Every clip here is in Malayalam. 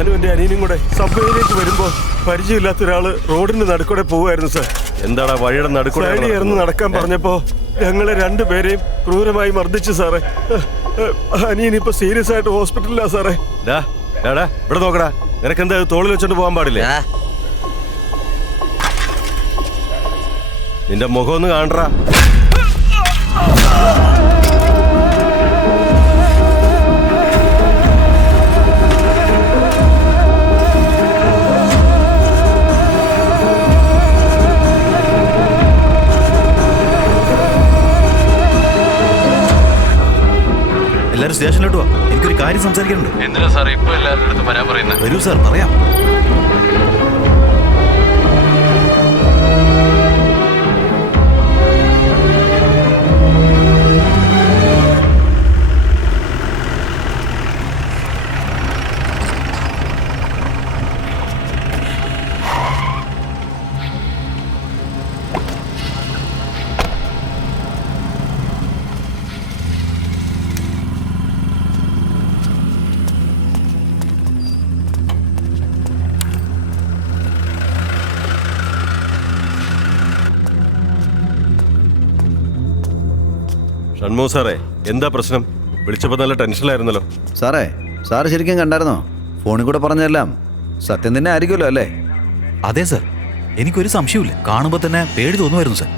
ഞാനും എൻ്റെ അനിയനും കൂടെ സബ്വേയിലേക്ക് വരുമ്പോ പരിചയമില്ലാത്ത ഒരാള് റോഡിന്റെ നടുക്കൂടെ പോവുമായിരുന്നു സാർ. എന്താടാ വഴിയുടെ നടുക്കൂടെ ഇറന്ന് നടക്കാൻ പറഞ്ഞപ്പോ ഞങ്ങളെ രണ്ടുപേരെയും ക്രൂരമായി മർദ്ദിച്ചു സാറേ. അനിയൻ ഇപ്പൊ സീരിയസ് ആയിട്ട് ഹോസ്പിറ്റലിലാ സാറേ. ഇവിടെ നോക്കടാ, നിനക്ക് എന്താ തോളിൽ വെച്ചോണ്ട് പോകാൻ പാടില്ലേ? നിന്റെ മുഖം ഒന്ന് കാണടാ. എല്ലാരും സ്റ്റേഷനിലോട്ട് വാ, എനിക്കൊരു കാര്യം സംസാരിക്കാനുണ്ട്. എന്തിനാ സാർ ഇപ്പൊ എല്ലാവരുടെ അടുത്ത് വരാൻ പറയുന്നത്? വരൂ സാർ, പറയാം. ഷൺമു സാറേ, എന്താ പ്രശ്നം? വിളിച്ചപ്പോ നല്ല ടെൻഷനിലായിരുന്നല്ലോ. സാറ് ശരിക്കും കണ്ടായിരുന്നോ? ഫോണിൽ കൂടെ പറഞ്ഞതെല്ലാം സത്യം തന്നെ ആയിരിക്കുമല്ലോ അല്ലേ? അതെ സാർ, എനിക്കൊരു സംശയമില്ല. കാണുമ്പോൾ തന്നെ പേടി തോന്നുമായിരുന്നു സാർ.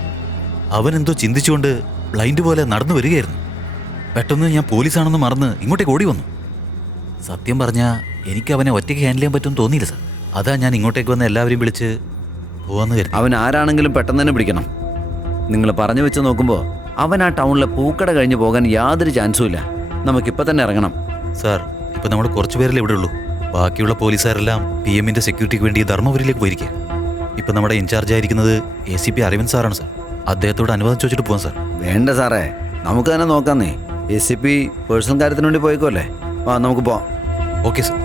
അവൻ എന്തോ ചിന്തിച്ചുകൊണ്ട് ബ്ലൈൻഡ് പോലെ നടന്നു വരികയായിരുന്നു. പെട്ടെന്ന് ഞാൻ പോലീസാണെന്ന് മറന്ന് ഇങ്ങോട്ടേക്ക് ഓടി വന്നു. സത്യം പറഞ്ഞാൽ എനിക്ക് അവനെ ഒറ്റയ്ക്ക് ഹാൻഡിൽ ചെയ്യാൻ പറ്റുമെന്ന് തോന്നിയില്ല സാർ. അതാ ഞാൻ ഇങ്ങോട്ടേക്ക് വന്ന് എല്ലാവരെയും വിളിച്ച് പോവാന്ന് കരുതി. അവൻ ആരാണെങ്കിലും പെട്ടെന്ന് തന്നെ പിടിക്കണം. നിങ്ങൾ പറഞ്ഞു വെച്ച് നോക്കുമ്പോൾ അവൻ ആ ടൗണിലെ പൂക്കട കഴിഞ്ഞ് പോകാൻ യാതൊരു ചാൻസും ഇല്ല. നമുക്കിപ്പോൾ തന്നെ ഇറങ്ങണം. സാർ, ഇപ്പം നമ്മൾ കുറച്ച് പേരല്ലേ ഇവിടെ ഉള്ളൂ. ബാക്കിയുള്ള പോലീസുകാരെല്ലാം PM-ന്റെ സെക്യൂരിറ്റിക്ക് വേണ്ടി ധർമ്മപുരിയിലേക്ക് പോയിരിക്കുക. ഇപ്പം നമ്മുടെ ഇൻചാർജ് ആയിരിക്കുന്നത് ACP അരവിന്ദ് സാറാണ് സാർ. അദ്ദേഹത്തോട് അനുവാദം ചോദിച്ചിട്ട് പോകാം സാർ. വേണ്ട സാറേ, നമുക്ക് തന്നെ നോക്കാന്നേ. ACP പേഴ്സണൽ കാര്യത്തിന് വേണ്ടി പോയിക്കോല്ലേ. നമുക്ക് പോവാം. Okay sir.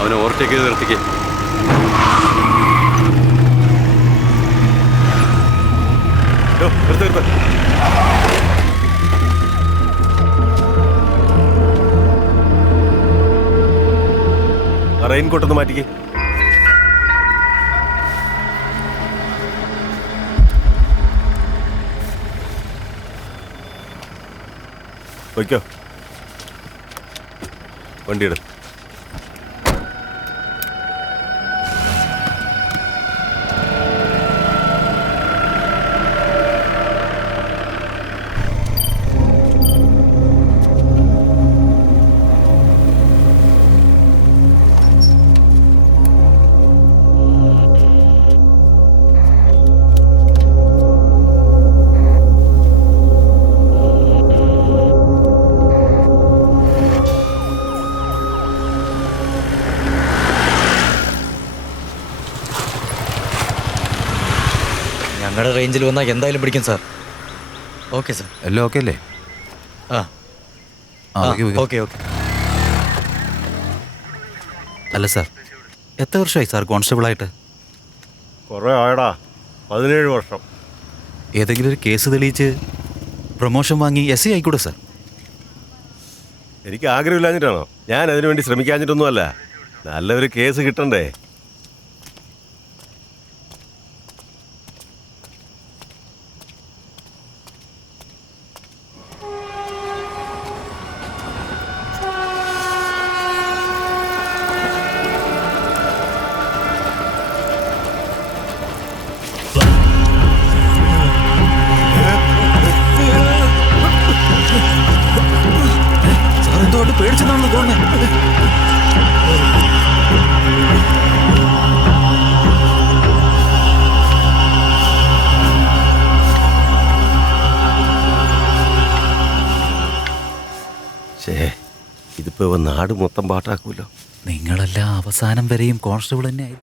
അവനെ ഓവർടേക്ക് ചെയ്ത് നിർത്തിക്കേ. റെയിൻകോട്ടൊന്ന് മാറ്റിക്കേ. വയ്ക്കോ, വണ്ടിയെടു. ഞങ്ങളുടെ റേഞ്ചിൽ വന്നാൽ എന്തായാലും പിടിക്കും സാർ. Okay sir. എല്ലാം ഓക്കെ അല്ലേ? ഓക്കെ. അല്ല സാർ, എത്ര വർഷമായി സാർ കോൺസ്റ്റബിളായിട്ട്? കുറേ ആയടാ, 17 വർഷം. ഏതെങ്കിലും ഒരു കേസ് തെളിയിച്ച് പ്രൊമോഷൻ വാങ്ങി SI ആയിക്കൂടെ സാർ? എനിക്ക് ആഗ്രഹമില്ലാഞ്ഞിട്ടാണോ? ഞാൻ അതിനു വേണ്ടി ശ്രമിക്കാഞ്ഞിട്ടൊന്നുമല്ല. നല്ലൊരു കേസ് കിട്ടണ്ടേ? സാർ എന്തുകൊണ്ട് പേടിച്ചെന്നാണെന്ന് തോന്നുന്നത്? ഇതിപ്പോ നാട് മൊത്തം പാട്ടാക്കൂലോ. നിങ്ങളെല്ലാം അവസാനം വരെയും കോൺസ്റ്റബിൾ തന്നെ ആയി.